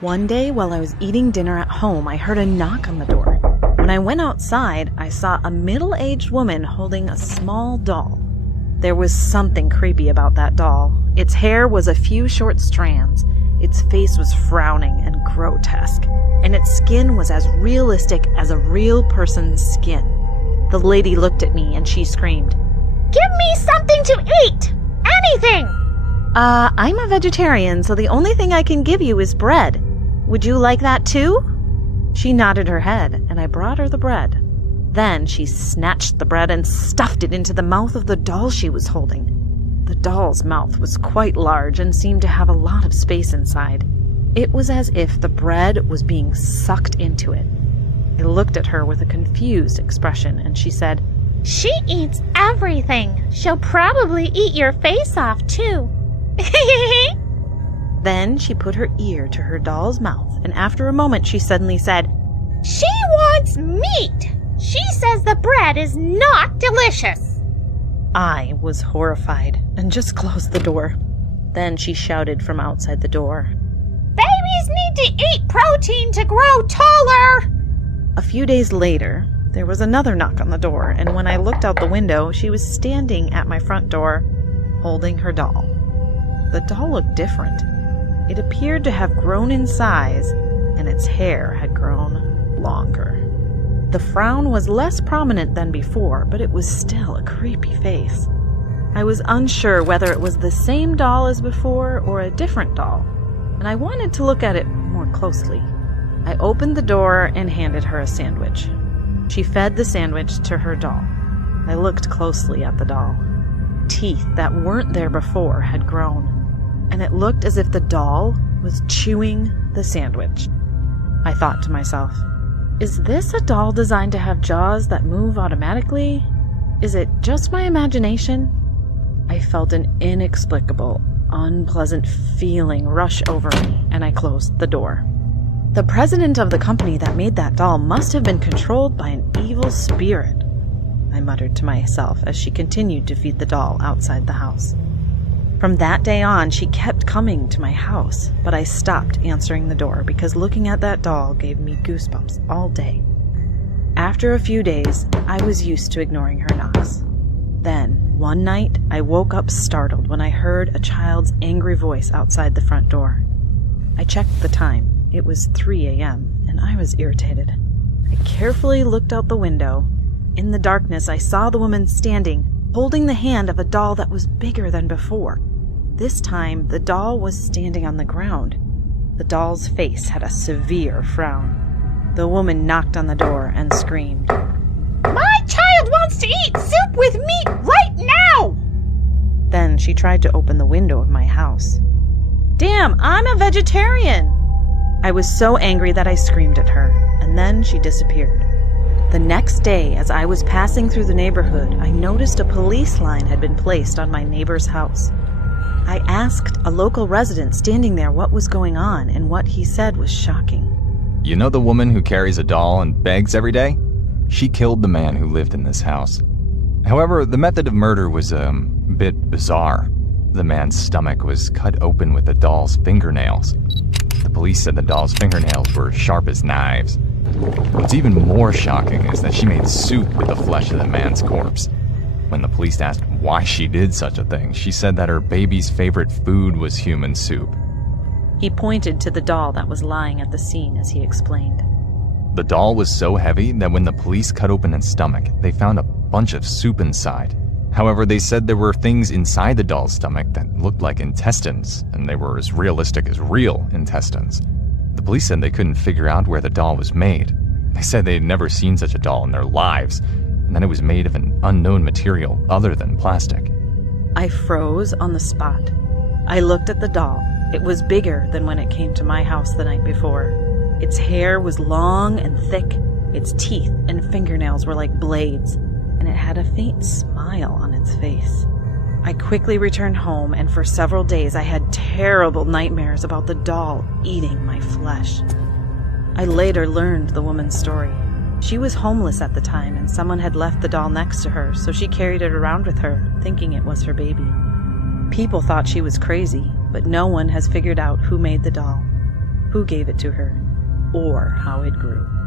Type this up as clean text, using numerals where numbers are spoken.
One day while I was eating dinner at home, I heard a knock on the door. When I went outside, I saw a middle-aged woman holding a small doll. There was something creepy about that doll. Its hair was a few short strands, its face was frowning and grotesque, and its skin was as realistic as a real person's skin. The lady looked at me and she screamed, "Give me something to eat! Anything!" I'm a vegetarian, so the only thing I can give you is bread. Would you like that too?" She nodded her head, and I brought her the bread. Then she snatched the bread and stuffed it into the mouth of the doll she was holding. The doll's mouth was quite large and seemed to have a lot of space inside. It was as if the bread was being sucked into it. I looked at her with a confused expression, and she said, "She eats everything. She'll probably eat your face off, too." Then she put her ear to her doll's mouth, and after a moment she suddenly said, "She wants meat. She says the bread is not delicious." I was horrified and just closed the door. Then she shouted from outside the door, "Babies need to eat protein to grow taller." A few days later, there was another knock on the door, and when I looked out the window, she was standing at my front door, holding her doll. The doll looked different. It appeared to have grown in size, and its hair had grown longer. The frown was less prominent than before, but it was still a creepy face. I was unsure whether it was the same doll as before or a different doll, and I wanted to look at it more closely. I opened the door and handed her a sandwich. She fed the sandwich to her doll. I looked closely at the doll. Teeth that weren't there before had grown, and it looked as if the doll was chewing the sandwich. I thought to myself, is this a doll designed to have jaws that move automatically? Is it just my imagination? I felt an inexplicable, unpleasant feeling rush over me, and I closed the door. The president of the company that made that doll must have been controlled by an evil spirit, I muttered to myself as she continued to feed the doll outside the house. From that day on, she kept coming to my house, but I stopped answering the door because looking at that doll gave me goosebumps all day. After a few days, I was used to ignoring her knocks. Then, one night, I woke up startled when I heard a child's angry voice outside the front door. I checked the time. It was 3 a.m., and I was irritated. I carefully looked out the window. In the darkness, I saw the woman standing, holding the hand of a doll that was bigger than before. This time, the doll was standing on the ground. The doll's face had a severe frown. The woman knocked on the door and screamed, "My child wants to eat soup with meat right now!" Then she tried to open the window of my house. "Damn, I'm a vegetarian!" I was so angry that I screamed at her, and then she disappeared. The next day, as I was passing through the neighborhood, I noticed a police line had been placed on my neighbor's house. I asked a local resident standing there what was going on, and what he said was shocking. "You know the woman who carries a doll and begs every day? She killed the man who lived in this house. However, the method of murder was a bit bizarre. The man's stomach was cut open with the doll's fingernails. The police said the doll's fingernails were sharp as knives. What's even more shocking is that she made soup with the flesh of the man's corpse. When the police asked why she did such a thing, she said that her baby's favorite food was human soup." He pointed to the doll that was lying at the scene as he explained. The doll was so heavy that when the police cut open its stomach, they found a bunch of soup inside. However, they said there were things inside the doll's stomach that looked like intestines, and they were as realistic as real intestines. The police said they couldn't figure out where the doll was made. They said they'd never seen such a doll in their lives, and that it was made of an unknown material other than plastic. I froze on the spot. I looked at the doll. It was bigger than when it came to my house the night before. Its hair was long and thick, its teeth and fingernails were like blades, and it had a faint smile on its face. I quickly returned home, and for several days I had terrible nightmares about the doll eating my flesh. I later learned the woman's story. She was homeless at the time, and someone had left the doll next to her, so she carried it around with her, thinking it was her baby. People thought she was crazy, but no one has figured out who made the doll. who gave it to her, or how it grew.